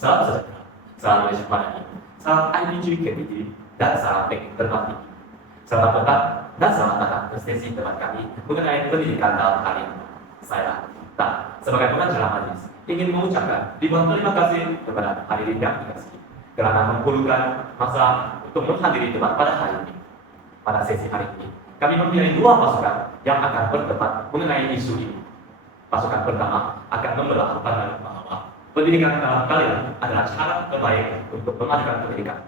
Salam sejahtera, salam Malaysia Madani, salam IPG KTV, dan salam teknik terhormat tinggi. Selamat datang dan selamat datang ke sesi debat kami mengenai pendidikan dalam talian. Saya, sebagai pengacara majelis, ingin mengucapkan ribuan terima kasih kepada hadirin yang dikasihi kerana memperlukan masa untuk menghadiri debat pada hari ini. Pada sesi hari ini, kami memilih dua pasukan yang akan berdebat mengenai isu ini. Pasukan pertama akan membelah pandangan bahwa pendidikan dalam talian adalah cara terbaik untuk memajukan pendidikan.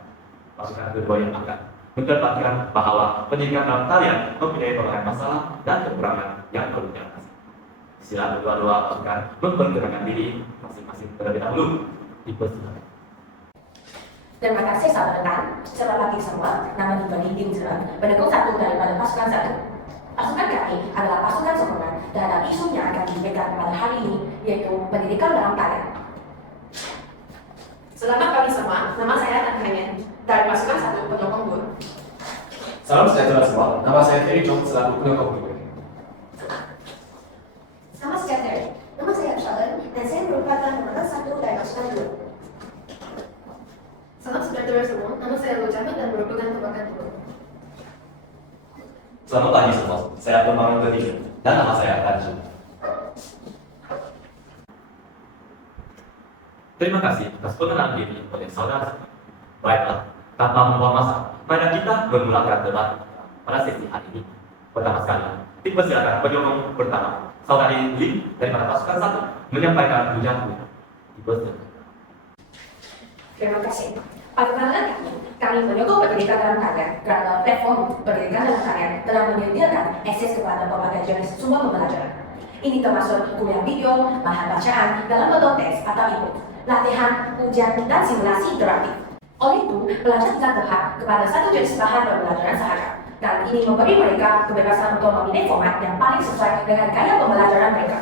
Pasukan kedua yang akan mendebatkan bahwa pendidikan dalam talian mempunyai berbagai masalah dan kekurangan yang perlu diatasi. Sila kedua-dua pasukan memperkenalkan diri masing-masing terlebih dahulu. Dipersilakan. Terima kasih sahabat rekan. Selamat pagi semua. Nama Dibani Dimsera, pendukung satu daripada pasukan satu. Pasukan kami adalah pasukan sokongan terhadap isu yang akan dipegang pada hari ini, yaitu pendidikan dalam talian. Selamat pagi semua, nama saya Tan Kanyan dari pasukan 1 penyokong Bur. Salam sejahtera semua, nama saya Terry Chong selaku penyokong Bur. Salam sejahtera, nama saya Sharon dan saya merupakan komandan 1 dari pasukan 2. Salam sejahtera semua, nama saya Lojaman dan merupakan komandan 2. Selamat pagi semua, saya pemandu ketiga dan nama saya Tanju. Terima kasih atas pengenalan diri oleh saudara. Baiklah, tanpa membuang masa, mari kita bermulakan debat pada sesi hari ini. Pertama sekali, dipersilakan penyokong pertama, saudari Lim daripada pasukan 1 menyampaikan ucapannya. Dipersilakan. Terima kasih. Pada pandangan kami menyokong pendidikan dalam talian kerana platform pendidikan dalam talian telah menyediakan akses kepada berbagai jenis sumber pembelajaran. Ini termasuk kuliah video, bahan bacaan dalam bentuk teks atau e-book, latihan, ujian, dan simulasi interaktif. Oleh itu, pelajar tidak berhak kepada satu jenis bahan pembelajaran sahaja, dan ini memberi mereka kebebasan untuk memilih format yang paling sesuai dengan gaya pembelajaran mereka.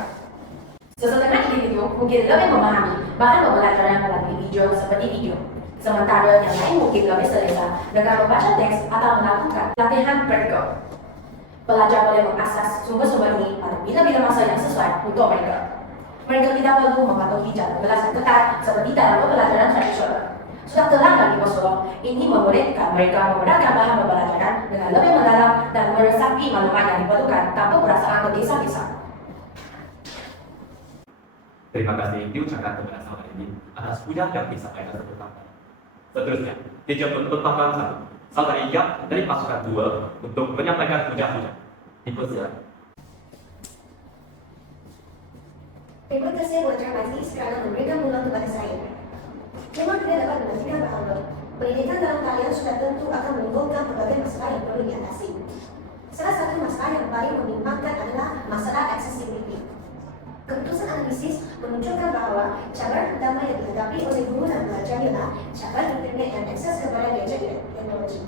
Sesetengah individu mungkin lebih memahami bahan pembelajaran melalui video seperti video, sementara yang lain mungkin lebih selesa dengan membaca teks atau melakukan latihan praktikal. Pelajar boleh mengakses sumber-sumber ini pada bila-bila masa yang sesuai untuk mereka. Mereka tidak perlu mematuhi jadwal kelas yang ketat seperti dalam pembelajaran tradisional. Sudah terlanggar di Oslo, ini membolehkan mereka menggunakan bahan pembelajaran dengan lebih mendalam dan meresapi maklumat yang diperlukan tanpa perasaan tergesa-gesa. Terima kasih diucapkan kepada saudara ini atas ujian yang disampaikan sebelumnya. Seterusnya, dijemput pasukan 1, saudari Yap dari pasukan 2 untuk menyampaikan ucapan. Dipersilakan. Terima kasih Wajar Majlis kerana memberikan peluang kepada saya. Memang tidak dapat memastikan bahawa pendidikan dalam talian sudah tentu akan menimbulkan berbagai masalah yang perlu diatasi. Salah satu masalah yang paling membimbangkan adalah masalah accessibility. Keputusan analisis menunjukkan bahawa cabaran utama yang dihadapi oleh guru dan pelajar ialah cabaran internet dan akses kepada gadget teknologi.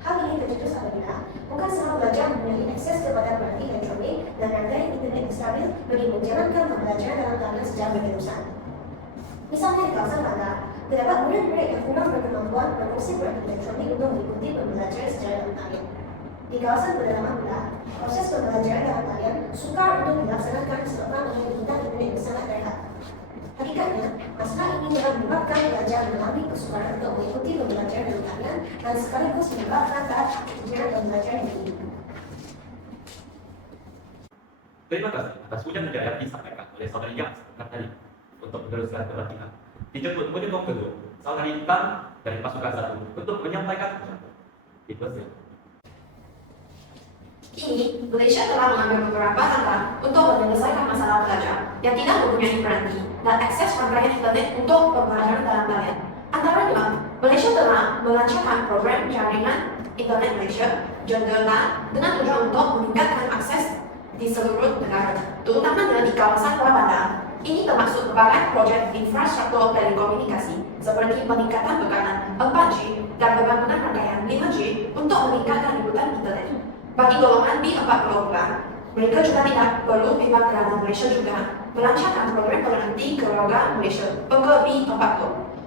Hal ini tercetus apabila bukan semua pelajar memiliki akses kepada perangkat elektronik dan rangkaian internet yang stabil bagi menjalankan pembelajaran dalam talian secara berterusan. Misalnya di kawasan bandar, terdapat murid-murid yang kurang berkemampuan berfungsi perangkat elektronik untuk mengikuti pembelajaran secara dalam talian. Di kawasan pedalaman pula, proses pembelajaran dalam talian sukar untuk dilaksanakan disebabkan menghubungkan internet yang sangat terhad. Hakikatnya, masalah ini telah menyebabkan pelajar mengalami kesukaran untuk mengikuti pembelajaran dalam talian dan sekaligus menyebabkan tahap ujian pembelajaran yang tinggi. Terima kasih atas ujian yang disampaikan oleh saudari Yap tadi. Untuk meneruskan debat kita, dijemput penyokong kedua, saudari Tan dari pasukan 1 untuk menyampaikan ucapan. Dipersilakan. Kini, Malaysia telah mengambil beberapa langkah untuk menyelesaikan masalah pelajar yang tidak mempunyai berhenti dan akses rangkaian internet untuk pembelajaran dalam talian. Antaranya, Malaysia telah melancarkan program jaringan internet Malaysia (JENDELA) dengan tujuan untuk meningkatkan akses di seluruh negara, terutama di kawasan bawah bandar. Ini termasuk berbagai projek infrastruktur telekomunikasi seperti peningkatan tekanan 4G dan pembangunan rangkaian 5G untuk meningkatkan liputan internet. Bagi golongan B40 pula, mereka juga tidak perlu bimbang kerana Malaysia juga melancarkan program peranti keluarga Malaysia (PKB40).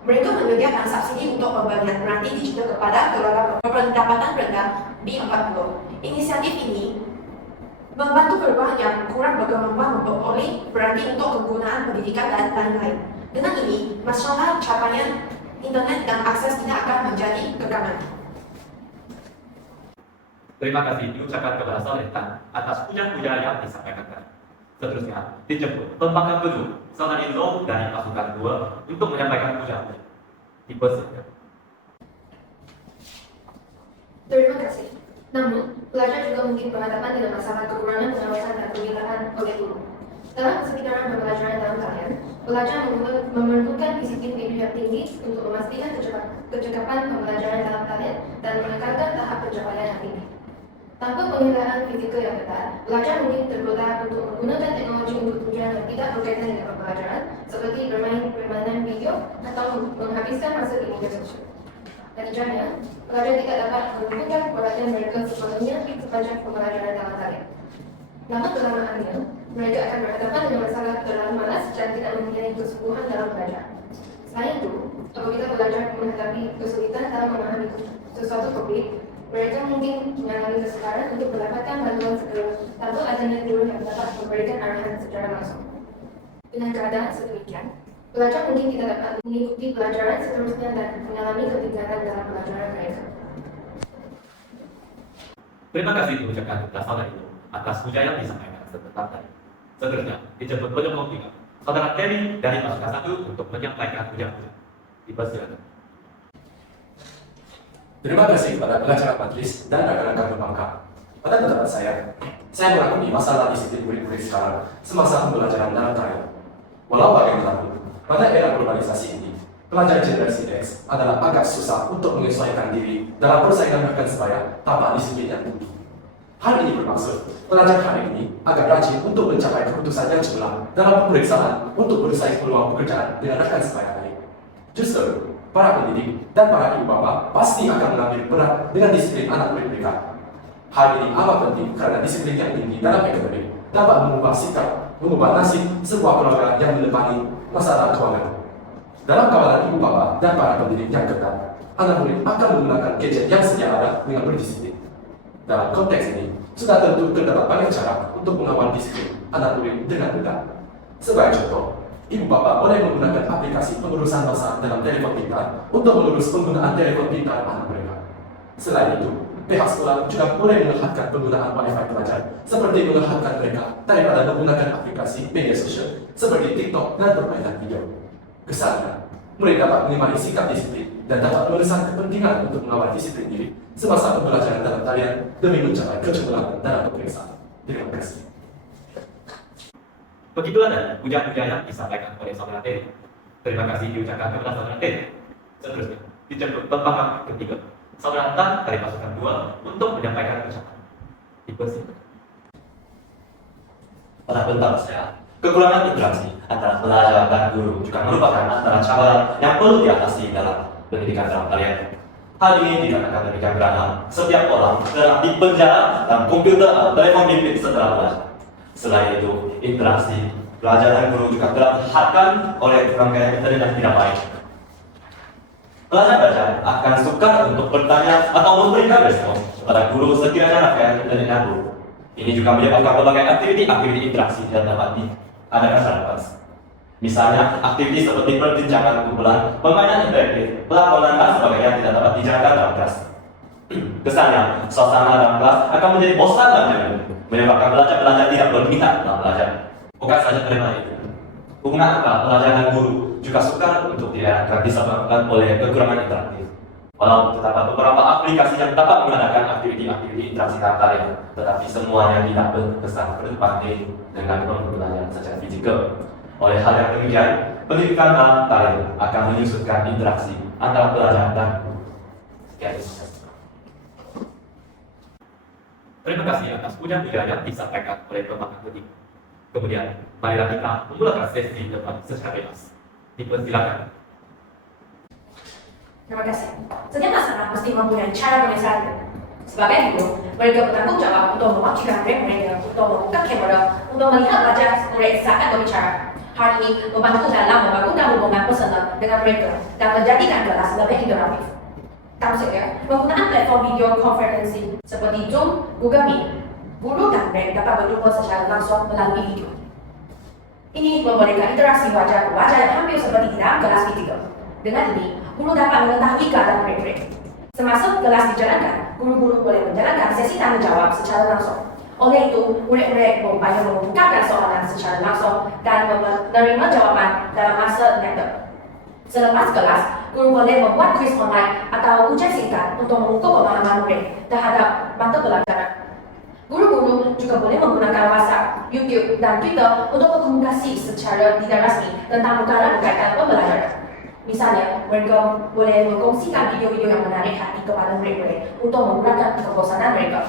Mereka menyediakan subsidi untuk pembelian peranti digital kepada keluarga berpendapatan rendah B40. Inisiatif ini membantu perubahan yang kurang berkembang oleh berarti untuk penggunaan pendidikan dan lain-lain. Dengan ini, masalah capaian internet dan akses tidak akan menjadi kekangan. Terima kasih diucapkan kepada Saudara Tan atas puja-puja yang disampaikan tadi. Seterusnya, dijemput pembangkang kedua, Saudari Lo dari pasukan 2 untuk menyampaikan puja-puja. Dipersilakan. Terima kasih. Namun, pelajar juga mungkin berhadapan dengan masalah kekurangan pengawasan dan penilaian oleh guru. Dalam kesekitaran pembelajaran dalam talian, pelajar memerlukan disiplin diri yang tinggi untuk memastikan kecakapan pembelajaran dalam talian dan menekankan tahap pencapaian yang tinggi. Tanpa penilaian fisikal yang ketat, pelajar mungkin tergoda untuk menggunakan teknologi untuk tujuan yang tidak berkaitan dengan pembelajaran, seperti bermain permainan video atau menghabiskan masa di media sosial. Natijahnya, pelajar tidak dapat menunjukkan perhatian mereka sepenuhnya sepanjang pembelajaran dalam talian. Lama kelamaannya, mereka akan berhadapan dengan masalah terlalu malas dan tidak mempunyai kesungguhan dalam belajar. Selain itu, apabila pelajar menghadapi kesulitan dalam memahami sesuatu topik, mereka mungkin mengalami kesukaran untuk mendapatkan bantuan segera tanpa adanya guru yang dapat memberikan arahan secara langsung. Dengan keadaan sedemikian, pelajar mungkin tidak dapat mengikuti pelajaran seterusnya dan mengalami ketinggalan dalam pelajaran mereka. Terima kasih diucapkan kepada Saudara Lo atas puja yang disampaikan sebentar tadi. Seterusnya, dijemput penyokong 3, Saudara Terry dari pasukan 1 untuk menyampaikan puja-puja. Dipersilakan. Terima kasih kepada pelajar majelis dan rekan-rekan pembangkang. Pada pendapat saya mengakui masalah disiplin murid-murid sekarang semasa pembelajaran dalam talian. Walau bagaimanapun, pada era globalisasi ini, pelajar generasi X adalah agak susah untuk menyesuaikan diri dalam persaingan bahkan sebaya tanpa disiplin yang tinggi. Hal ini bermaksud, pelajar hari ini agak rajin untuk mencapai keputusan yang cemerlang dalam pemeriksaan untuk bersaing peluang pekerjaan dengan rekan sebaya lain. Justru, para pendidik dan para ibu bapa pasti akan mengambil berat dengan disiplin anak murid mereka. Hal ini amat penting karena disiplin yang tinggi dalam akademik dapat mengubah nasib sebuah keluarga yang menepani masalah keuangan. Dalam kawalan ibu bapa dan para pendidik yang ketat, anak murid akan menggunakan gadget yang sedia ada dengan berdisiplin. Dalam konteks ini, sudah tentu terdapat banyak cara untuk mengawal disiplin anak murid dengan mudah. Sebagai contoh, ibu bapa boleh menggunakan aplikasi pengurusan masa dalam telepon pintar untuk mengurus penggunaan telepon pintar anak mereka. Selain itu, pihak sekolah juga boleh menghantarkan penggunaan Wi-Fi pelajar seperti menghantarkan mereka daripada menggunakan aplikasi media sosial seperti TikTok dan permainan video. Kesannya, mereka dapat menikmati sikap disiplin dan dapat memesan kepentingan untuk mengawal disiplin diri semasa pembelajaran dalam talian demi mencapai kecemerlangan dalam pemeriksaan. Terima kasih. Begitulah tadi puja-puja yang disampaikan oleh Saudara Terry. Terima kasih diucapkan kepada Saudara Terry. Seterusnya, dijemput pembangkang ketiga, Saudara Tan dari pasukan 2 untuk menyampaikan ucapan. Dipersilakan. Pada pendapat saya, kekurangan interaksi antara pelajar dan guru juga merupakan antara cabaran yang perlu diatasi dalam pendidikan dalam talian. Hal ini dikarenakan demikian karena setiap orang telah dipenjara dalam komputer atau telepon bimbit setelah belajar. Selain itu, interaksi pelajar dan guru juga telah dihadapkan oleh rangkaian internet yang tidak baik. Pelajar akan sukar untuk bertanya atau memberikan respon kepada guru sekiranya rangkaian internet yang buruk. Ini juga menyebabkan berbagai aktiviti interaksi tidak dapat diadakan secara keras. Misalnya, aktiviti seperti perbincangan kumpulan, permainan interaktif, pelaporan dan sebagainya tidak dapat dijalankan dalam kelas. Kesannya, suasana dalam kelas akan menjadi bosan dan jenuh, menyebabkan pelajar tidak berminat dalam belajar. Bukan saja karena itu, hubungan antara pelajar dan guru juga sukar untuk diadakan disebabkan oleh kekurangan interaktif. Walau terdapat beberapa aplikasi yang dapat mengadakan aktiviti interaksi dalam talian, tetapi semuanya tidak berkesan berbanding dengan pembelajaran secara fisikal. Oleh hal yang demikian, pendidikan dalam talian akan menyusutkan interaksi antara pelajar dan guru. Sekian. Terima kasih atas puja-puja yang disampaikan oleh pembangkang ketiga. Kemudian, marilah kita memulakan sesi debat secara bebas. Dipersilakan. Terima kasih. Setiap masalah mesti mempunyai cara penyelesaiannya. Sebagai guru, mereka bertanggung jawab untuk mewakilkan mereka untuk membuka kamera untuk melihat wajah murid saat berbicara. Hal ini membantu dalam membangun hubungan personal dengan mereka dan menjadikan kelas lebih interaktif. Contohnya, penggunaan platform video konferensi seperti Zoom, Google Meet, guru dan murid dapat berjumpa secara langsung melalui video. Ini membolehkan interaksi wajah ke wajah yang hampir seperti di dalam kelas video. Dengan ini, guru dapat mengetahui keadaan murid-murid. Semasa kelas dijalankan, guru-guru boleh menjalankan sesi tanya jawab secara langsung. Oleh itu, murid-murid berupaya mengungkapkan soalan secara langsung dan menerima jawaban dalam masa nyata. Selepas kelas, guru boleh membuat kuis online atau ujian singkat untuk mengukur pemahaman murid terhadap mata pelajaran. Guru-guru juga boleh menggunakan WhatsApp, YouTube, dan Twitter untuk berkomunikasi secara tidak rasmi tentang perkara berkaitan pembelajaran. Misalnya, mereka boleh mengkongsikan video-video yang menarik hati kepada murid-murid untuk mengurangkan kebosanan mereka.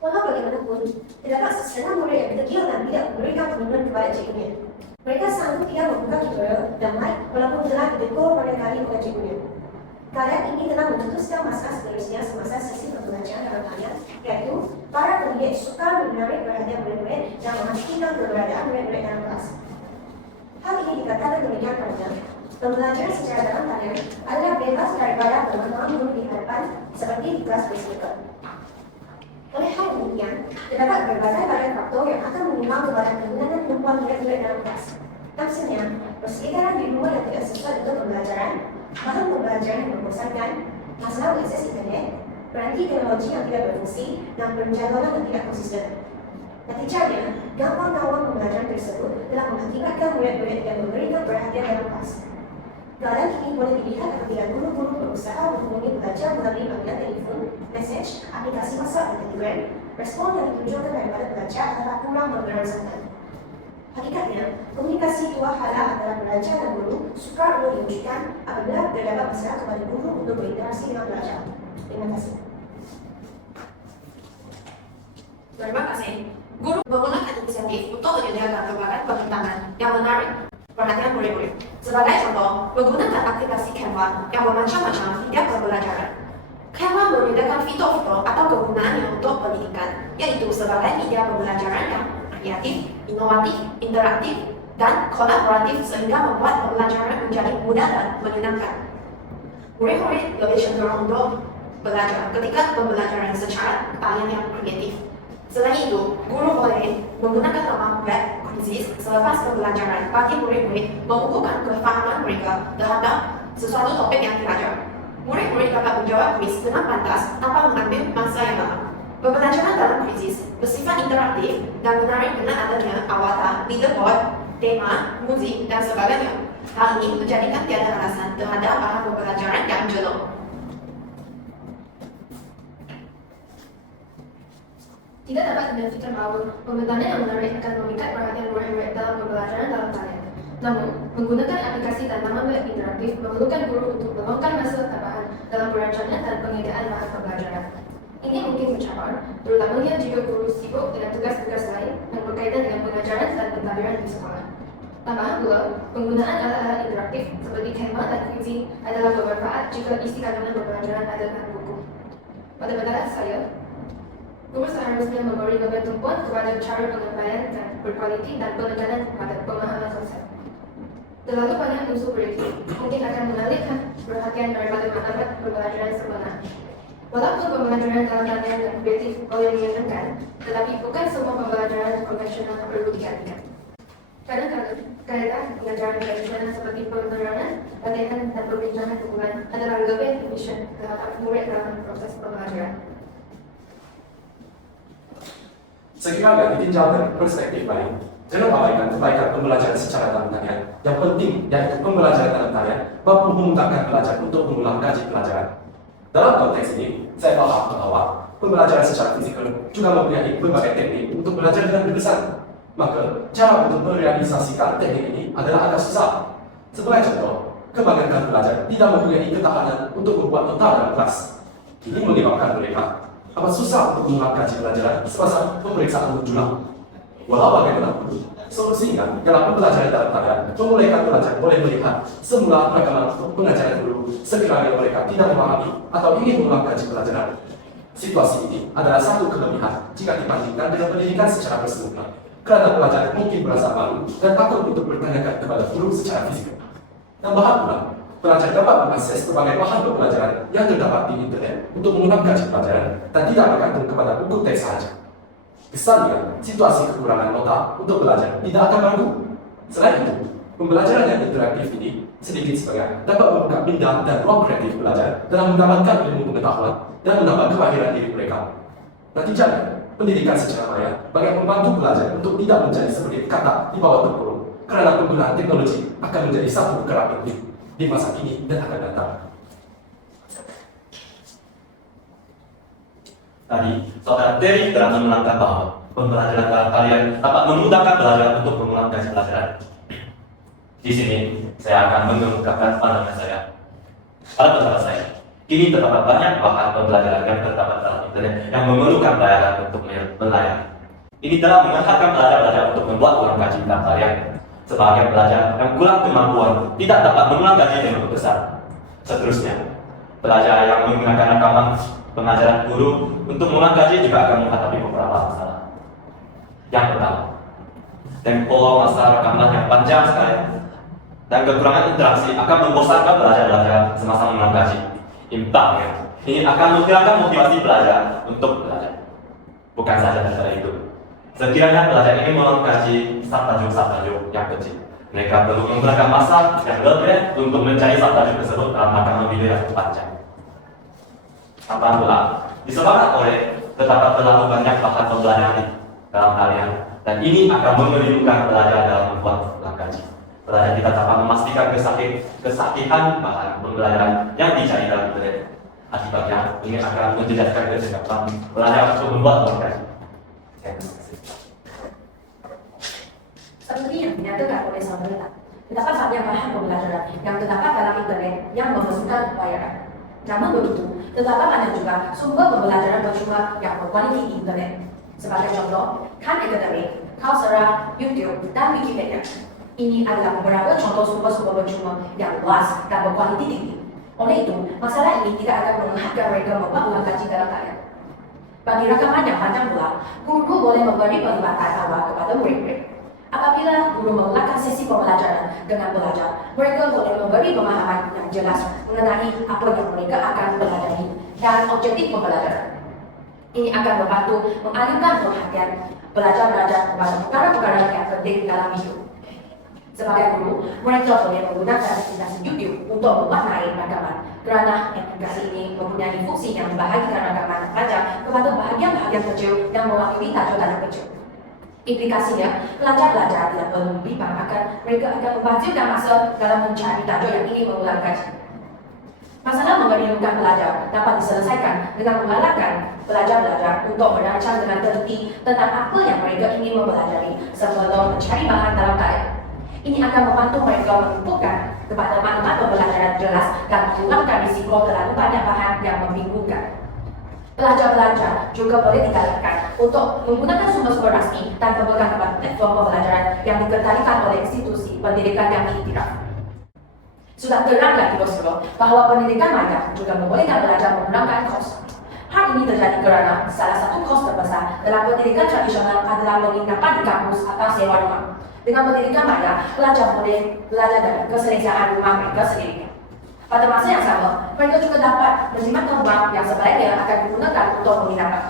Walau bagaimanapun, terdapat sesetengah murid yang degil dan tidak memberikan komitmen kepada cikgunya. Mereka sanggup tidak membuka tutorial dan mic walaupun telah ditegur pada kali oleh cikgunya. Keadaan ini telah mencetuskan masalah seterusnya semasa sesi pembelajaran dalam talian, yaitu para pendidik sukar menarik perhatian murid-murid dan memastikan keberadaan murid-murid dalam kelas. Hal ini dikatakan demikian karena pembelajaran secara dalam talian adalah bebas daripada pemahaman guru di hadapan seperti di kelas berikutnya. Oleh hal demikian, terdapat berbagai varian faktor yang akan menyumbang kepada kegunaan kemampuan murid-murid dalam kelas. Maksudnya, persediaan di rumah yang tidak sesuai untuk pembelajaran, bahan pembelajaran yang membosankan, masalah akses internet, peranti teknologi yang tidak berfungsi, dan penjadwalan yang tidak konsisten. Natijanya, gangguan-gangguan pembelajaran tersebut telah mengakibatkan murid-murid tidak memberikan perhatian dalam kelas. Keadaan ini boleh dilihat apabila guru-guru berusaha menghubungi pelajar melalui panggilan telefon, message, aplikasi WhatsApp dan Telegram. Respon yang ditunjukkan daripada pelajar adalah kurang memberansangkan. Hakikatnya, komunikasi dua hala antara pelajar dan guru sukar untuk diwujudkan apabila terdapat masalah kepada guru untuk berinteraksi dengan pelajar. Terima kasih. Terima kasih. Guru menggunakan inisiatif untuk menyediakan berbagai pertentangan yang menarik perhatian murid-murid. Sebagai contoh, menggunakan aplikasi Canva yang bermacam-macam setiap pembelajaran. Canva menyediakan fitur-fitur atau kegunaannya untuk pendidikan, yaitu sebagai media pembelajaran yang kreatif, inovatif, interaktif, dan kolaboratif sehingga membuat pembelajaran menjadi mudah dan menyenangkan. Murid-murid lebih cenderung untuk belajar ketika pembelajaran secara talian yang kreatif. Selain itu, guru boleh menggunakan nama web quizzes selepas pembelajaran bagi murid-murid mengukuhkan kefahaman mereka terhadap sesuatu topik yang dipelajari. Murid-murid dapat menjawab kuis dengan pantas tanpa mengambil masa yang lama. Pembelajaran dalam quizzes bersifat interaktif dan menarik dengan adanya avatar, leaderboard, tema, musik, dan sebagainya. Hal ini menjadikan tiada alasan terhadap bahan pembelajaran yang jenuh. Tidak dapat dibenarkan bahwa pembelajaran yang menarik akan memikat perhatian murid-murid dalam pembelajaran dalam talian. Namun, menggunakan aplikasi dan laman web interaktif memerlukan guru untuk meluangkan masa tambahan dalam perencanaan dan penyediaan bahan pembelajaran. Ini mungkin mencapai, terutamanya jika guru sibuk dengan tugas-tugas lain yang berkaitan dengan pengajaran dan pentadbiran di sekolah. Tambahan pula, penggunaan alat-alat interaktif seperti Canva dan Quizy adalah bermanfaat jika isi kandungan pembelajaran adalah buku. Pada pendapat saya, guru seharusnya memberi lebih tumpuan kepada cara penyampaian dan berkualiti dan penekanan pada pemahaman konsep. Terlalu banyak unsur politik mungkin akan mengalihkan perhatian daripada manfaat pembelajaran sebenar. Walaupun pembelajaran dalam talian dan kreatif boleh menyenangkan, tetapi bukan semua pembelajaran konvensional perlu dialihkan. Kadang-kadang, kaedah pengajaran tradisional seperti penerangan, latihan, dan perbincangan hubungan adalah lebih efisien terhadap murid dalam proses pembelajaran. Sekiranya ditinjau dari perspektif lain, jangan abaikan kebaikan pembelajaran secara dalam talian. Yang penting yaitu pembelajaran dalam talian mampu memudahkan pelajar untuk mengulang kaji pelajaran. Dalam konteks ini, saya paham bahwa pembelajaran secara fisikal juga mempunyai berbagai teknik untuk belajar dengan berkesan. Maka, cara untuk merealisasikan teknik ini adalah agak susah. Sebagai contoh, kebanyakan pelajar tidak mempunyai ketahanan untuk membuat nota dalam kelas. Ini menyebabkan mereka amat susah untuk mengulang kaji pelajaran semasa pemeriksaan berjulang. Walau bagaimanapun, solusinya dalam pembelajaran dalam talian memulihkan pelajar boleh melihat semula rekaman pengajaran dulu sekiranya mereka tidak memahami atau ingin mengulang kaji pelajaran. Situasi ini adalah satu kelebihan jika dibandingkan dengan pendidikan secara bersemuka, karena pelajar mungkin merasa malu dan takut untuk bertanyakan kepada guru secara fisik. Tambahan pula, Pelajar dapat mengakses berbagai bahan pembelajaran yang terdapat di internet untuk mengulang kaji pelajaran dan tidak bergantung kepada buku teks saja. Kesannya, situasi kekurangan nota untuk belajar tidak akan mengganggu. Selain itu, pembelajaran yang interaktif ini sedikit sebanyak dapat membuka minda dan ruang kreatif belajar dalam mendapatkan ilmu pengetahuan dan menambah kemahiran diri mereka. Nantinya, pendidikan secara maya banyak membantu pelajar untuk tidak menjadi seperti kata di bawah tempurung karena penggunaan teknologi akan menjadi satu perkara penting di masa kini dan akan datang. Tadi, Saudara Terry telah menerangkan bahwa pembelajaran dalam kalian dapat memudahkan pelajar untuk mengulang kaji pelajaran. Di sini, saya akan mengemukakan pandangan saya. Pada pendapat saya, kini terdapat banyak bahan pembelajaran yang terdapat dalam internet yang memerlukan bayaran untuk melayani. Ini telah mengangkatkan pelajar-pelajar untuk membuat ulang kaji dalam kalian. Sebagian pelajar yang kurang kemampuan tidak dapat mengulang kaji dengan besar. Seterusnya, pelajar yang menggunakan rekaman pengajaran guru untuk mengulang kaji juga akan menghadapi beberapa masalah. Yang pertama, tempo masa rekaman yang panjang sekali dan kekurangan interaksi akan membosankan pelajar-pelajar semasa mengulang kaji. Imbangnya, ini akan menghilangkan motivasi pelajar untuk belajar. Bukan saja daripada itu, sekiranya pelajar ingin mengulang kaji subtajuk yang kecil, mereka perlu menggunakan masa yang lebih untuk mencari subtajuk tersebut dalam rekaman video yang panjang. Tanpa pula, disebabkan oleh terdapat terlalu banyak bahan pembelajaran dalam kalian, dan ini akan membingungkan pelajar dalam membuat ulang kaji. Pelajar tidak dapat memastikan kesahihan bahan pembelajaran yang dicari dalam internet. Akibatnya, ini akan menjejaskan kesiapan pelajar untuk membuat ulang kaji. Terima kasih. Seperti yang dinyatakan oleh saudara, terdapat banyak bahan pembelajaran yang terdapat dalam internet yang memerlukan bayaran. Namun begitu, terdapat banyak juga sumber pembelajaran percuma yang berkualitas di internet. Sebagai contoh, Khan Academy, Coursera, YouTube, dan Wikipedia. Ini adalah beberapa contoh sumber-sumber percuma yang luas dan berkualitas tinggi. Oleh itu, masalah ini tidak akan menghambat mereka membuat ulang kaji dalam kalian. Bagi rekaman yang panjang pula, guru boleh memberi pelibatan awal kepada murid-murid. Apabila guru melakukan sesi pembelajaran dengan pelajar, mereka boleh memberi pemahaman yang jelas mengenai apa yang mereka akan pelajari dan objektif pembelajaran. Ini akan membantu mengalihkan perhatian pelajar-pelajar kepada perkara-perkara yang penting dalam hidup. Sebagai guru, mereka boleh menggunakan aplikasi YouTube untuk mewarnai rakaman kerana aplikasi ini mempunyai fungsi yang membahagikan rakaman pelajar kepada bahagian-bahagian kecil yang mewakili tajuk-tajuk kecil. Implikasinya, pelajar-pelajar tidak perlu bimbang akan mereka akan membazirkan masa dalam mencari tajuk yang ingin mengulang kaji. Masalah membingungkan pelajar dapat diselesaikan dengan mengalahkan pelajar-pelajar untuk merancang dengan teliti tentang apa yang mereka ingin mempelajari sebelum mencari bahan dalam karya. Ini akan membantu mereka mengumpulkan kepada maklumat pembelajaran jelas dan menghilangkan risiko terlalu banyak bahan yang membingungkan. Pelajar-pelajar juga boleh digalakkan untuk menggunakan sumber-sumber rasmi dan berpegang kepada platform pembelajaran yang dikendalikan oleh institusi pendidikan yang diiktiraf. Sudah terang lagi bosku bahwa pendidikan maya juga membolehkan pelajar menggunakan kos. Hal ini terjadi kerana salah satu kos terbesar dalam pendidikan tradisional adalah penginapan di kampus atau sewa rumah. Dengan pendidikan maya, pelajar boleh belajar dari keselesaan rumah mereka sendiri. Pada masa yang sama, mereka juga dapat menjimatkan rumah yang sebaiknya akan digunakan untuk penginapan.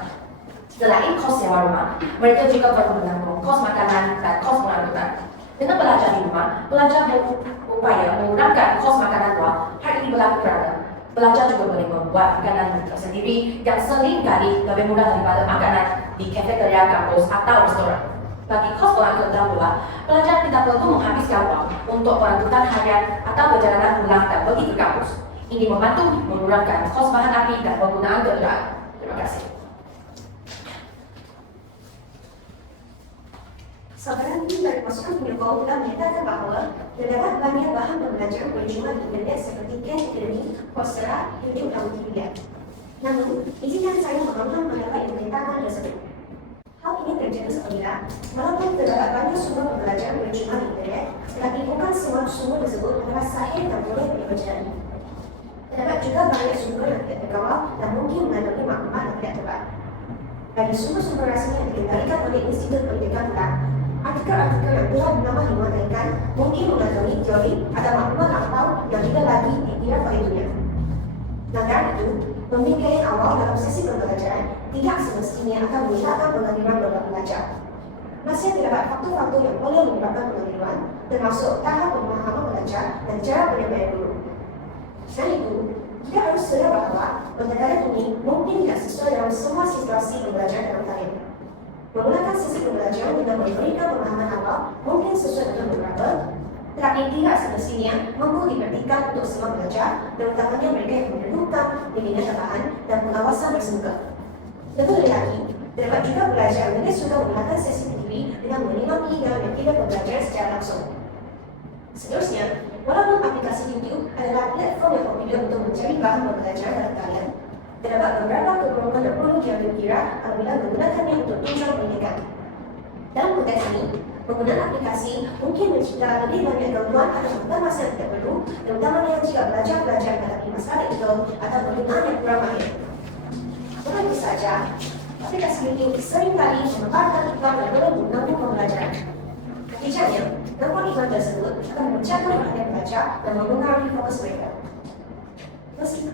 Selain kos sewa rumah, mereka juga perlu menanggung kos makanan dan kos pengangkutan. Dengan belajar di rumah, pelajar berupaya menggunakan kos makanan luar. Hal ini berlaku kerana pelajar juga boleh membuat makanan mereka sendiri yang seringkali lebih mudah daripada makanan di kafeteria kampus atau restoran. Bagi kos pengangkutan pula, pelajar tidak perlu menghabiskan uang untuk pengangkutan harian atau perjalanan pulang dan pergi ke kampus. Ini membantu mengurangkan kos bahan api dan penggunaan kendaraan. Terima kasih. Saudara ini dari masukan penyokong telah menyatakan bahawa terdapat banyak bahan pembelajaran percuma di internet seperti Khan Academy, Coursera, YouTube dan Wikipedia. Namun, izinkan saya menonton pendapat yang menyatakan tersebut. Hal ini terjadi apabila walaupun terdapat banyak sumber pembelajaran percuma di internet, tetapi bukan semua sumber tersebut adalah sahih dan boleh dipercayai. Terdapat juga banyak sumber yang tidak terkawal dan mungkin mengandungi maklumat yang tidak tepat. Bagi sumber-sumber rasmi yang dikendalikan oleh Institut Pendidikan pula, ada artikel-artikel yang telah menambah dimatahkan mungkin mengantongi teori atau maklumat atau yang tidak lagi dikira oleh dunia. Dan karena itu, pemikiran awal dalam sesi pembelajaran tidak semestinya akan melihatkan pengaliran program belajar. Masih terdapat faktor-faktor yang boleh menyebabkan pengaliran, termasuk tahap pemahaman belajar dan cara penyampaian guru. Selain itu, kita harus sedar bahawa pendekatan ini mungkin tidak sesuai dalam semua situasi pembelajaran dalam talian. Menggunakan sesi pembelajaran dengan memberikan pemahaman awal mungkin sesuai dengan beberapa, tetapi tidak semestinya mampu dipraktikkan untuk semua pelajar, terutamanya mereka yang menentukan pembinaan tambahan dan pengawasan bersemuka. Lebih lagi, terdapat juga pelajar yang suka menggunakan sesi sendiri dengan menikmati dan tidak pembelajaran secara langsung. Seterusnya, walaupun aplikasi YouTube adalah platform yang popular untuk mencari bahan pembelajaran dalam talian, terdapat beberapa kekurangan yang perlu diambil kira apabila menggunakannya untuk tujuan pendidikan. Dalam konteks ini, penggunaan aplikasi mungkin mencipta lebih banyak gangguan atau beban masa yang tidak perlu, terutamanya jika pelajar-pelajar menghadapi masalah itu atau penggunaan yang kurang mahir. Bukan itu saja, aplikasi YouTube seringkali memaparkan iklan yang boleh mengganggu pembelajaran. Akibatnya, gangguan iklan tersebut akan memecahkan perhatian pelajar dan mempengaruhi fokus mereka.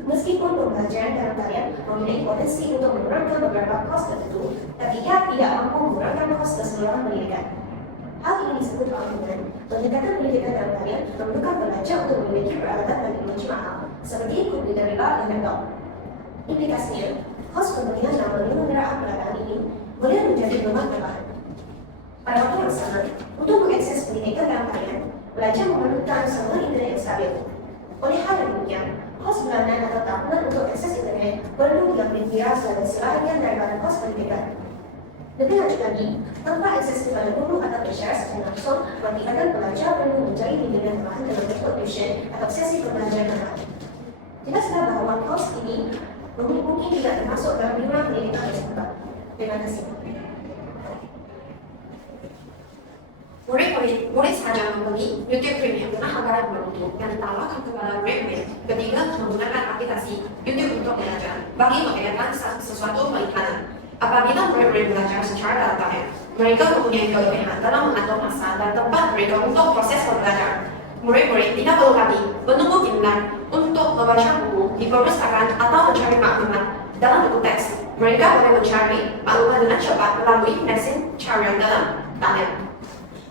Meskipun pembelajaran dalam talian memiliki potensi untuk menurunkan beberapa kos tertentu, tapi ia tidak mampu menurunkan kos keseluruhan pendidikan. Hal ini disebut dengan pendekatan pendidikan dalam talian memerlukan pelajar untuk memiliki peralatan dan teknologi mahal, seperti komputer riba dan laptop. Implikasinya, kos kepentingan dalam penyelenggaraan peralatan ini boleh menjadi beban tambahan. Pada waktu yang sama, untuk mengakses pendidikan dalam talian, pelajar memerlukan sambungan internet yang stabil. Oleh hal yang demikian, kos bulanan atau tahunan untuk akses internet perlu diambil kira sebagai sebahagian daripada kos pendidikan. Lebih lanjut lagi, tanpa akses kepada guru atau pensyarah secara langsung, mengakibatkan pelajar perlu mencari bimbingan tambahan dalam bentuk tuition atau sesi pembelajaran tambahan. Jelaslah bahawa kos ini mungkin tidak termasuk dalam iuran pendidikan tersebut. Terima kasih. Murid saja membeli YouTube Premium dengan harga yang beruntung yang ditawarkan kepada murid-murid ketika menggunakan aplikasi YouTube untuk belajar bagi mengedarkan sesuatu perikanan. Apabila murid-murid belajar secara dalam talian, mereka mempunyai kelebihan dalam mengatur masa dan tempat mereka untuk proses pembelajaran. Murid-murid tidak perlu lagi menunggu giliran untuk membaca buku di perpustakaan atau mencari maklumat dalam bentuk teks. Mereka boleh mencari maklumat dengan cepat melalui mesin carian dalam talian.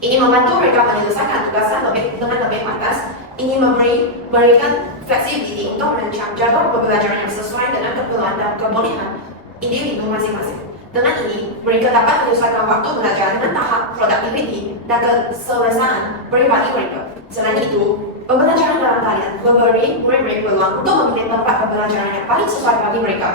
Ini membantu mereka menyelesaikan tugasan dengan lebih pantas. Ini memberikan fleksibilitas untuk merancang jadwal pembelajaran yang sesuai dengan keperluan dan kebolehan individu masing-masing. Dengan ini, mereka dapat menyesuaikan waktu belajar dengan tahap productivity dan keselesaan pribadi mereka. Selain itu, pembelajaran dalam talian memberi murid-murid peluang untuk memilih tempat pembelajaran yang paling sesuai bagi mereka.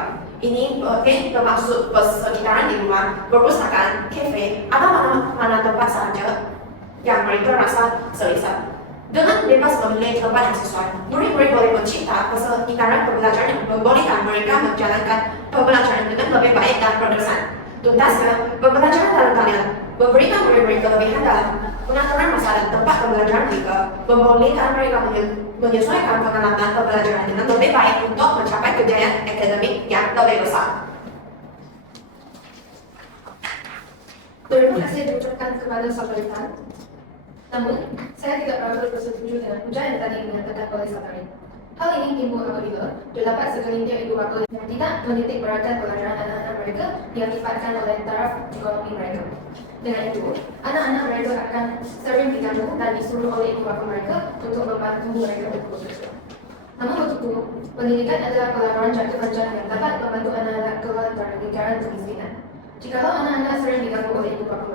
Ini mungkin bermaksud persekitaran di rumah, perpustakaan, kafe, atau mana tempat sahaja yang mereka rasa selesa. Dengan bebas memilih tempat yang sesuai, murid-murid boleh mencipta persekitaran pembelajaran yang membolehkan mereka menjalankan pembelajaran dengan lebih baik dan berkesan. Tuntasnya, pembelajaran dalam talian memberikan murid-murid kelebihan dalam pengaturan masa dan tempat pembelajaran mereka, membolehkan mereka menyesuaikan pengalaman pembelajaran dengan lebih baik untuk mencapai kejayaan akademik yang lebih besar. Terima kasih diucapkan kepada Sabarita. Namun, saya tidak berapa bersetuju dengan ujian yang tadi dinyatakan oleh Satari. Hal ini timbul apabila terdapat segelintir ibu bapa yang tidak menitik beratkan pelajaran anak-anak mereka diakibatkan oleh taraf ekonomi mereka. Dengan itu, anak-anak mereka akan sering diganggu dan disuruh oleh ibu bapa mereka untuk membantu mereka bekerja. Namun begitu, pendidikan adalah pelajaran jangka panjang yang dapat membantu anak-anak keluar dari lingkaran kemiskinan. Jikalau anak-anak sering diganggu oleh ibu bapa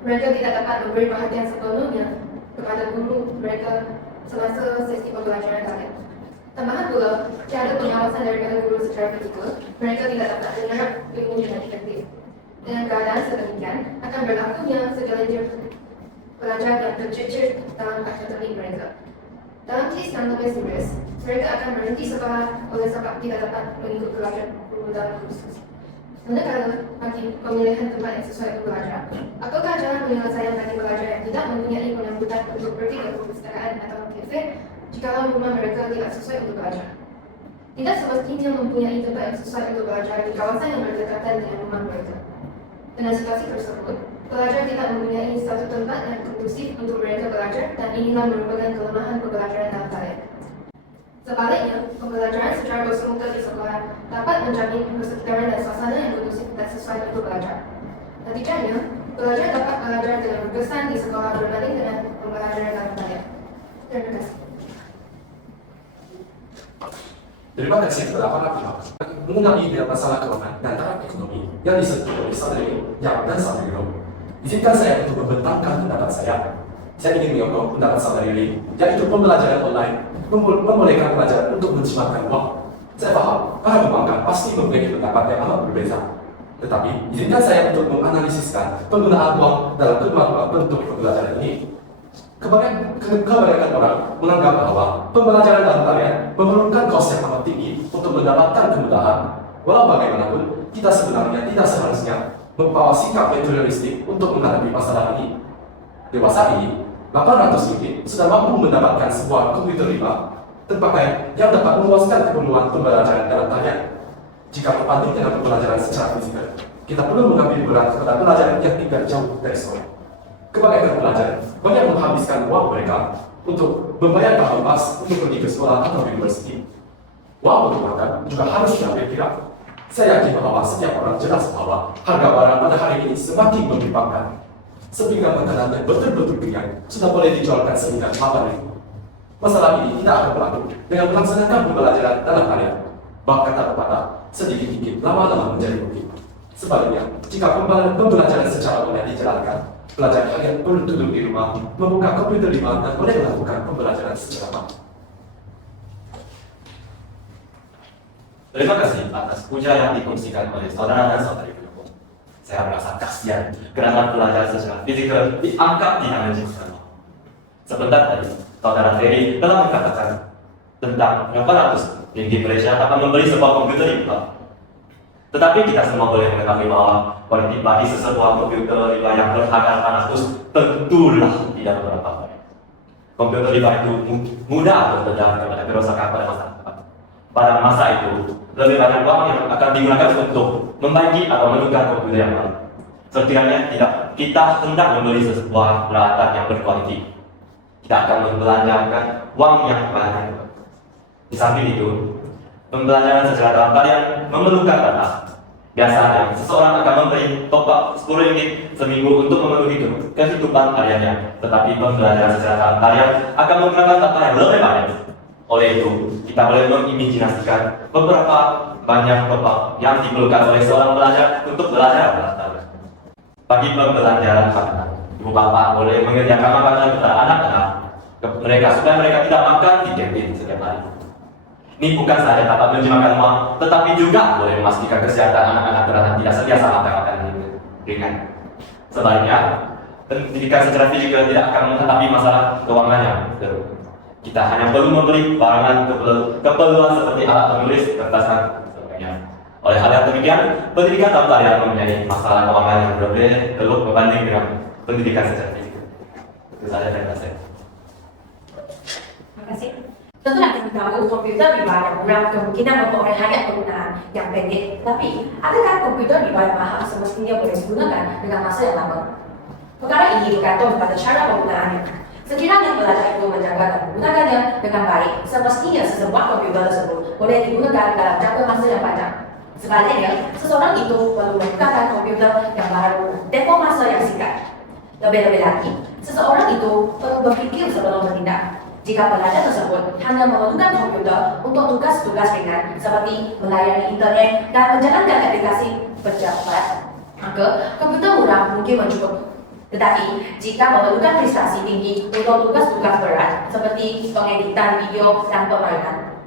mereka tidak dapat memberi perhatian sepenuhnya kepada guru mereka semasa sesi pembelajaran talian. Tambahan pula, tiada pengawasan daripada guru secara ketika, mereka tidak dapat menyerap ilmu dengan efektif. Dengan keadaan sedemikian, akan berlakunya segelintir pelajar yang tercecer dalam akademik mereka. Dalam kes yang lebih serius, mereka akan berhenti sekolah oleh sebab tidak dapat mengikut pelajar guru dalam kursus. Manakala bagi pemilihan tempat yang sesuai untuk belajar, apakah jalan penyelesaian bagi pelajar yang tidak mempunyai penyambutan untuk pergi ke perpustakaan atau kafe jikalau rumah mereka tidak sesuai untuk belajar? Tidak semestinya mempunyai tempat yang sesuai untuk belajar di kawasan yang berdekatan dengan rumah mereka. Dengan situasi tersebut, Pelajar tidak mempunyai satu tempat yang kondusif untuk mereka belajar dan inilah merupakan kelemahan pembelajaran dalam talian. Sebaliknya, pembelajaran secara bersemuka di sekolah dapat menjamin persekitaran dan suasana yang kondusif dan sesuai untuk belajar. Natijanya, pelajar dapat belajar dengan berkesan di sekolah berbanding dengan pembelajaran dalam talian. Terima kasih. Terima kasih kepada para pihak mengenai masalah keuangan dan taraf ekonomi yang disentuh oleh saudari Yang dan saudari Ro. Izinkan saya untuk membentangkan pendapat saya. Saya ingin menyokong pendapat saudari Lee, yaitu pembelajaran online membolehkan pelajar untuk mencemarkan uang. Saya paham, para pembangkang pasti memiliki pendapat yang amat berbeza. Tetapi, izinkan saya untuk menganalisiskan penggunaan uang dalam kedua bentuk pembelajaran ini. Kebanyakan orang menganggap bahwa pembelajaran dalam talian memerlukan kos yang amat tinggi untuk mendapatkan kemudahan. Walau bagaimanapun, kita sebenarnya tidak seharusnya membawa sikap materialistik untuk menghadapi masalah ini. Dewasa ini, 800 unit sudah mampu mendapatkan sebuah komputer 5 terpakai yang dapat memuaskan keperluan pembelajaran dalam talian. Jika berbanding dengan pembelajaran secara fisikal, kita perlu mengambil berat kepada pelajaran yang tinggal jauh dari sekolah. Kebanyakan pelajar banyak menghabiskan uang mereka untuk membayar bahan pas untuk pergi ke sekolah atau universiti. Uang untuk makan juga harus diambil kira. Saya yakin bahwa setiap orang jelas bahwa harga barang pada hari ini semakin membimbangkan. Sepinggan makanan yang betul-betul kenyang sudah boleh dijualkan senilai 8.000. Masalah ini tidak akan berlaku dengan melaksanakan pembelajaran dalam talian. Bahkan kata pepatah, sedikit-sedikit lama-lama menjadi bukti. Sebaliknya, jika pembelajaran secara online dijalankan, pelajar hanya perlu duduk di rumah, membuka komputer 5 dan boleh melakukan pembelajaran secara mandiri. Terima kasih atas puja yang dikongsikan oleh saudara dan saudari pendukung. Saya merasa kasihan karena pelajaran secara fisikal diangkat di tangan digital. Sebentar tadi, saudara Ferry telah mengatakan tentang berapa ratus tinggi Malaysia akan membeli sebuah komputer IPA. Tetapi kita semua boleh mengetahui bahwa kualitas bagi sebuah komputer IPA yang berharga 800 tentulah tidak berapa baik. Komputer IPA itu mudah terdedah kepada kerusakan pada masa depan. Pada masa itu, lebih banyak uang yang akan digunakan untuk membaiki atau menukar komputer yang baru. Sekiranya tidak, kita hendak membeli sebuah peralatan yang berkualitas. Kita akan membelanjakan uang yang banyak. Di samping itu, pembelajaran secara dalam talian memerlukan data. Biasanya, seseorang akan memberi top-up 10 ringgit seminggu untuk memenuhi kehidupan hariannya. Tetapi pembelajaran secara dalam talian akan menggunakan data yang lebih banyak. Oleh itu, kita boleh mengimajinasikan beberapa banyak top-up yang diperlukan oleh seorang pelajar untuk belajar dalam talian. Bagi pembelajaran makanan, ibu bapak boleh menyediakan makanan kepada anak-anak mereka supaya mereka tidak makan di kantin setiap hari. Ini bukan saja dapat menjimakan uang, tetapi juga boleh memastikan kesehatan anak-anak karena tidak setiasa makan makanan ringan. Sebaliknya, pendidikan secara fisikal tidak akan menghadapi masalah keuangannya. Kita hanya perlu membeli barangan keperluan seperti alat penulis, kertas, dan sebagainya. Oleh hal yang demikian, pendidikan dalam talian mempunyai masalah keuangan yang berbeda teluk berbanding dengan pendidikan secara fisikal. Itu saja dari saya. Terima kasih. Tentu kita tahu komputer di bawah murah kemungkinan memperoleh hanya penggunaan yang pendek. Tapi, adakah komputer di bawah mahal semestinya boleh digunakan dengan masa yang lama? Perkara ini bergantung pada cara penggunaannya. Sekiranya pelajar itu menjaga dan menggunakannya dengan baik, semestinya sebuah komputer tersebut boleh digunakan dalam jangka masa yang panjang. Sebaliknya, seseorang itu perlu menggunakan komputer yang baru tempoh masa yang singkat. Lebih-lebih lagi, seseorang itu perlu berpikir sebelum bertindak. Jika pelajar tersebut hanya memerlukan komputer untuk tugas-tugas ringan seperti melayani internet dan menjalankan aplikasi pejabat, maka komputer murah mungkin mencukupi. Tetapi, jika memerlukan prestasi tinggi untuk tugas-tugas berat seperti pengeditan video dan permainan,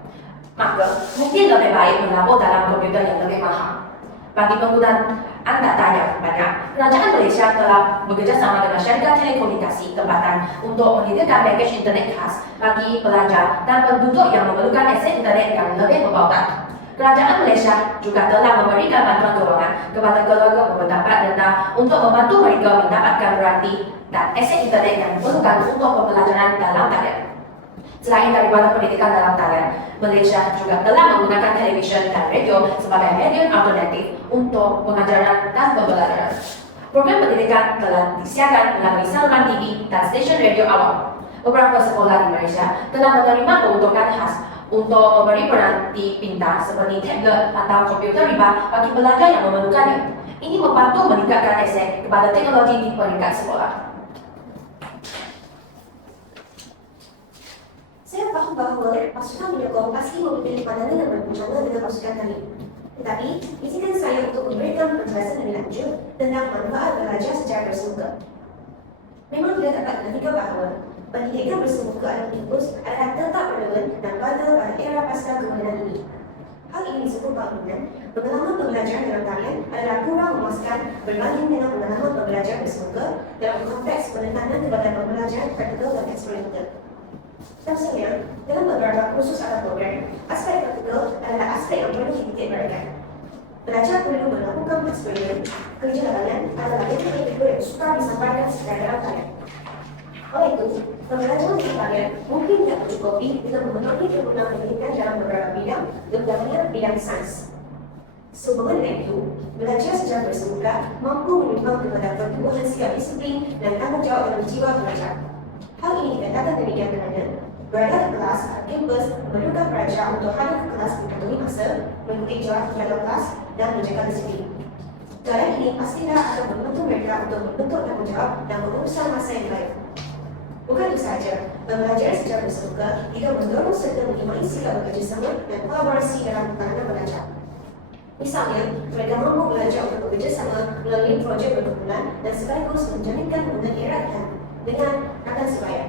maka mungkin lebih baik melapor dalam komputer yang lebih mahal. Bagi penggunaan data yang banyak, Kerajaan Malaysia telah bekerjasama dengan syarikat telekomunikasi tempatan untuk menyediakan pakej internet khas bagi pelajar dan penduduk yang memerlukan akses internet yang lebih berpautan. Kerajaan Malaysia juga telah memberikan bantuan kewangan kepada keluarga berpendapat rendah untuk membantu mereka mendapatkan berarti dan akses internet yang diperlukan untuk pembelajaran dalam talian. Selain daripada pendidikan dalam talian, Malaysia juga telah menggunakan televisyen dan radio sebagai media alternatif untuk pengajaran dan pembelajaran. Program pendidikan telah disiarkan melalui saluran TV dan stesen radio awal. Beberapa sekolah di Malaysia telah menerima peruntukan khas untuk memberi peran di pintar seperti tablet atau komputer riba bagi pelajar yang memerlukannya. Ini membantu meningkatkan akses kepada teknologi di peringkat sekolah. Saya faham bahawa pasukan menyokong pasti memiliki pandangan yang berbeda dengan pasukan tadi. Tetapi, izinkan saya untuk memberikan penjelasan lebih lanjut tentang manfaat belajar secara bersemuka. Memang tidak dapat dinafikan bahawa pendidikan bersemuka atau kampus adalah tetap relevan dan vital pada era pasca kemudian ini. Hal ini disebut bangunan, pengalaman pembelajaran dalam talian adalah kurang memuaskan berbanding dengan pengalaman pembelajaran bersemuka dalam konteks penekanan kepada pembelajaran praktikal dan eksperimental. Contohnya, dalam beberapa kursus atau program, aspek praktikal adalah aspek yang perlu dititik beratkan. Pelajar perlu melakukan eksperimen, kerja lapangan adalah metode yang sukar disampaikan secara dalam talian. Oleh itu, pembelajaran di talian mungkin tidak mencukupi dengan memenuhi kegunaan pendidikan dalam beberapa bidang, terutamanya bidang sains. Sehubungan dengan itu, belajar secara bersemuka mampu menyumbang kepada pertumbuhan sikap disiplin dan tanggung jawab dalam jiwa pelajar. Hal ini dikatakan demikian kerana berada di kelas atau kampus memerlukan pelajar untuk hadir ke kelas mengatur masa, mengikuti jarak jaga kelas dan menjaga disiplin. Cara ini pastilah akan membantu mereka untuk membentuk tanggung jawab dan mengurusan masa yang baik. Bukan itu sahaja, pembelajaran secara bersemuka juga mendorong serta menyimai sikap bekerjasama dan kolaborasi dalam penanganan belajar. Misalnya, mereka mampu belajar untuk bekerjasama melalui projek berkumpulan dan sekaligus menjalinkan hubungan erat dengan rakan sebaya.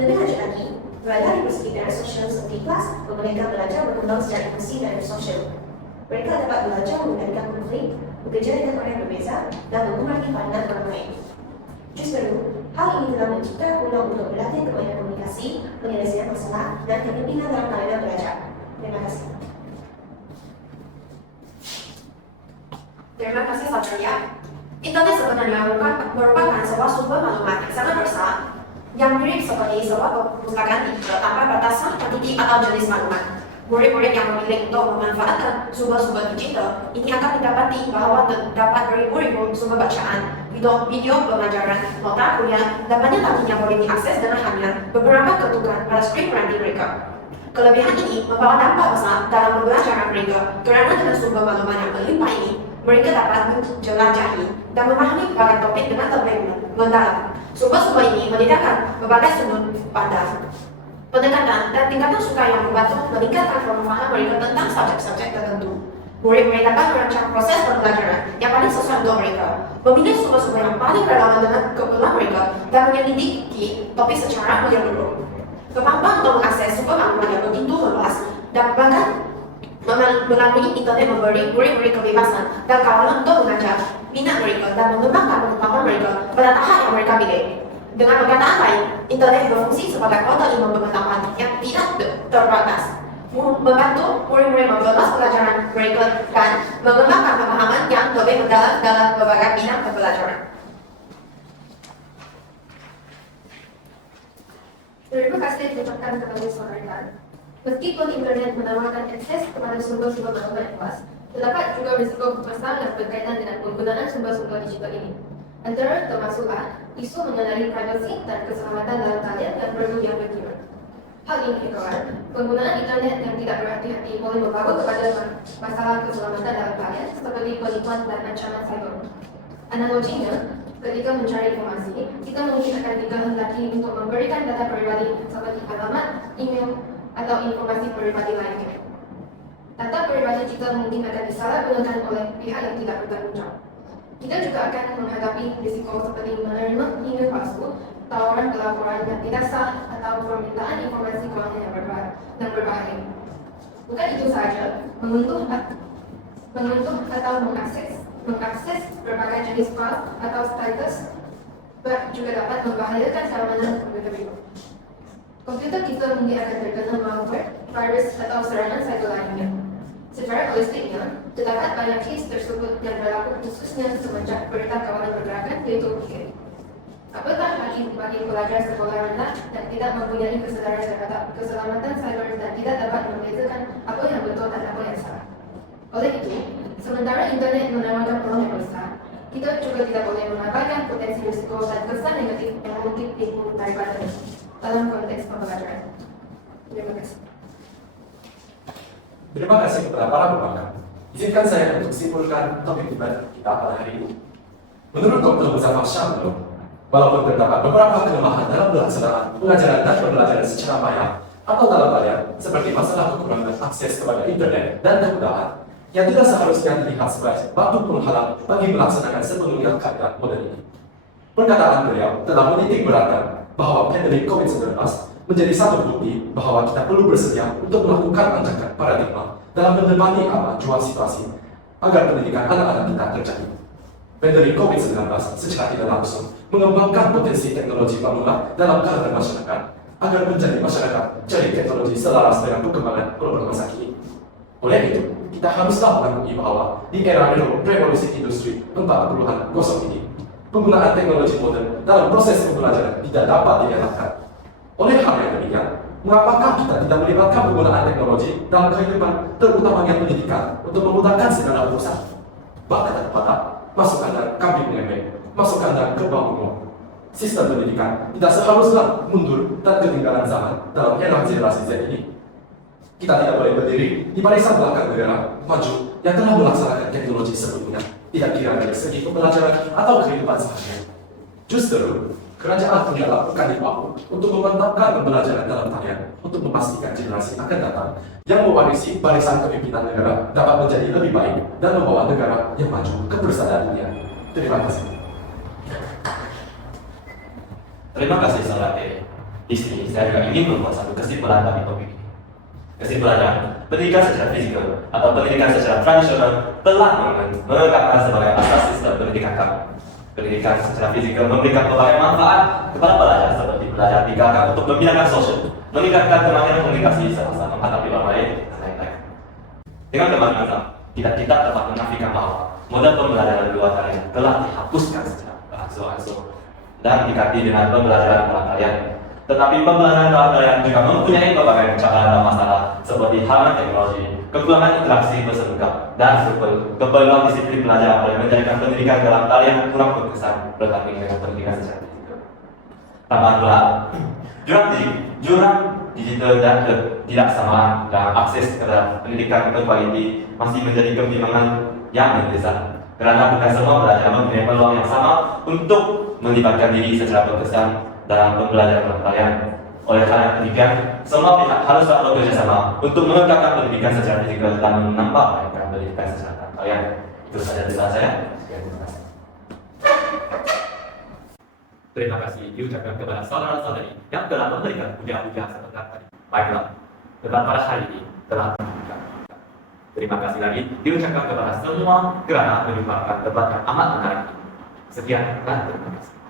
Lebih lanjut lagi, berada di persekitaran sosial seperti kelas membolehkan belajar berkembang secara emosi dan sosial. Mereka dapat belajar mengendalikan konflik, bekerja dengan orang yang berbeza, dan menghormati pandangan orang lain. Justru, hal ini telah mencipta peluang untuk berlatih kemampuan komunikasi, penyelesaian masalah, dan kepemimpinan dalam keadaan belajar. Terima kasih. Terima kasih Satria. Internet sebenarnya merupakan sebuah sumber maklumat yang sangat besar yang mirip seperti sebuah perpustakaan digital tanpa batasan kuantiti atau jenis maklumat. Murid-murid yang memilih untuk memanfaatkan sumber-sumber digital ini akan mendapati bahawa terdapat beribu-ribu sumber bacaan, video pembelajaran, nota kuliah, dan banyak lagi yang boleh diakses dengan hanya beberapa ketukan pada skrin peranti mereka. Kelebihan ini membawa dampak besar dalam pembelajaran mereka kerana dengan sumber maklumat yang berlimpah ini, mereka dapat menjelajahi dan memahami berbagai topik dengan lebih mendalam. Sumber-sumber ini menyediakan berbagai sudut pandang, pendekatan dan tingkatan suka yang membantu meningkatkan pemahaman mereka tentang subjek-subjek tertentu. Murid-murid dapat merancang proses pembelajaran yang paling sesuai untuk mereka, memilih sumber-sumber yang paling relevan dengan kebutuhan mereka, dan menyelidiki topik secara menyeluruh. Kemampuan untuk mengakses sumber maklumat yang begitu luas dan bahkan melalui internet memberi murid-murid kebebasan dan kawalan untuk mengajar minat mereka dan mengembangkan pengetahuan mereka pada tahap yang mereka pilih. Dengan perkataan lain, internet berfungsi sebagai portal ilmu pengetahuan yang tidak terbatas, membantu murid-murid memperluas pelajaran mereka dan mengembangkan pemahaman yang lebih mendalam dalam berbagai bidang pembelajaran. Terima kasih diucapkan kepada saudara. Meskipun internet menawarkan akses kepada sumber-sumber maklumat luas, terdapat juga risiko besar yang berkaitan dengan penggunaan sumber-sumber digital ini. Antara termasuklah isu mengenai privasi dan keselamatan dalam talian yang perlu dipikirkan. Hal ini kawan, penggunaan internet yang tidak berhati-hati boleh membawa kepada masalah keselamatan dalam talian seperti penipuan dan ancaman cyber. Analoginya, ketika mencari informasi, kita mungkin akan dikehendaki untuk memberikan data pribadi seperti alamat, email, atau informasi pribadi lainnya. Data pribadi kita mungkin akan disalahgunakan oleh pihak yang tidak bertanggung jawab. Kita juga akan menghadapi risiko seperti menerima email palsu, tawaran pelaporan yang tidak sah, atau permintaan informasi keuangan yang berbahaya. Bukan itu saja, mengunduh atau mengakses berbagai jenis file atau status juga dapat membahayakan keamanan komputer itu. Komputer kita mungkin akan terkena malware, virus, atau serangan cyber lainnya. Secara holistiknya, terdapat banyak kes tersebut yang berlaku khususnya semenjak berita kawalan pergerakan yaitu PKI. Apakah bagi pelajar sekolah rendah dan tidak mempunyai kesadaran terhadap keselamatan cyber dan tidak dapat membedakan apa yang betul dan apa yang salah? Oleh itu, sementara internet menawarkan peluang yang besar, Kita juga tidak boleh mengabaikan potensi risiko dan kesan negatif yang mungkin timbul daripada dalam konteks pembelajaran. Terima kasih. Terima kasih kepada para pembangkang. Izinkan saya untuk simpulkan topik debat kita pada hari ini. Menurut Dr. Muzaffar Syamil, walaupun terdapat beberapa kelemahan dalam pelaksanaan pengajaran dan pembelajaran secara maya atau dalam layar, seperti masalah kekurangan akses kepada internet dan kemudahan, yang tidak seharusnya dilihat sebagai batu penghalang bagi melaksanakan sepenuhnya keadaan modern ini. Perkataan beliau telah menitik beratkan bahwa pandemi COVID-19 menjadi satu bukti bahwa kita perlu bersedia untuk melakukan ancaman paradigma dalam mendepani kemajuan situasi agar pendidikan anak-anak kita terjadi. Pandemi COVID-19 secara tidak langsung mengembangkan potensi teknologi pemula dalam kalangan masyarakat agar menjadi masyarakat jadi teknologi selaras dengan perkembangan global masa kini. Oleh itu, kita haruslah mengakui bahwa di era revolusi industri 4.0 ini, penggunaan teknologi modern dalam proses pembelajaran tidak dapat dielakkan. Oleh hal yang demikian, mengapakah kita tidak melibatkan penggunaan teknologi dalam kehidupan, terutamanya pendidikan, untuk memudahkan segala urusan? Bahkan pada masukkan dan kambing mengembeng, masukkan dan kerbau umum. Sistem pendidikan tidak seharusnya mundur dan ketinggalan zaman dalam era generasi Z ini. Kita tidak boleh berdiri di barisan belakang negara maju yang telah melaksanakan teknologi sebelumnya, tidak kira dari segi pembelajaran atau kehidupan sehari-hari. Justru, kerajaan tenggelam akan dibawa untuk memantapkan pembelajaran dalam talian untuk memastikan generasi akan datang yang mewarisi barisan kepimpinan negara dapat menjadi lebih baik dan membawa negara yang maju ke perusahaan dunia. Terima kasih. Terima kasih Saudara T. Di sini saya juga ingin membuat satu kesimpulan dari topik ini. Kesimpulannya, pendidikan secara fisikal atau pendidikan secara tradisional telah mengekatkan sebagai asas sistem pendidikan kami. Pendidikan secara fisikal memberikan berbagai manfaat kepada pelajar seperti belajar 3K untuk membinakan sosial, meningkatkan kemampuan komunikasi serta menghadapi orang lain dan lain-lain. Dengan kemajuan kita tidak dapat menafikan bahwa model pembelajaran di luar talian telah dihapuskan secara berangsur-angsur dan diganti dengan pembelajaran dalam talian. Tetapi pembelajaran dalam talian juga mempunyai berbagai persoalan dan masalah seperti hal teknologi, kekurangan interaksi berseduka, dan keperluan disiplin belajar boleh menjadikan pendidikan dalam talian kurang berkesan berbanding dengan pendidikan secara digital. Tambahan pula, jurang digital dan ketidaksamaan dan akses terhadap pendidikan berkualiti masih menjadi kebimbangan yang mendesak. Karena bukan semua pelajar mempunyai peluang yang sama untuk melibatkan diri secara berkesan dalam pembelajaran pertalian. Oleh karena demikian, semua pihak harus bekerja sama untuk mengekatkan pendidikan secara fisikal dan menambahkan pendidikan secara pertalian. Itu saja dari saya. Terima kasih. Terima kasih diucapkan kepada saudara-saudari yang telah memberikan pujian-pujian sebentar tadi. Baiklah, debat pada hari ini telah dibuka. Terima kasih lagi diucapkan kepada semua kerana menyumbangkan debat yang amat menarik ini. Sekian dan terima kasih.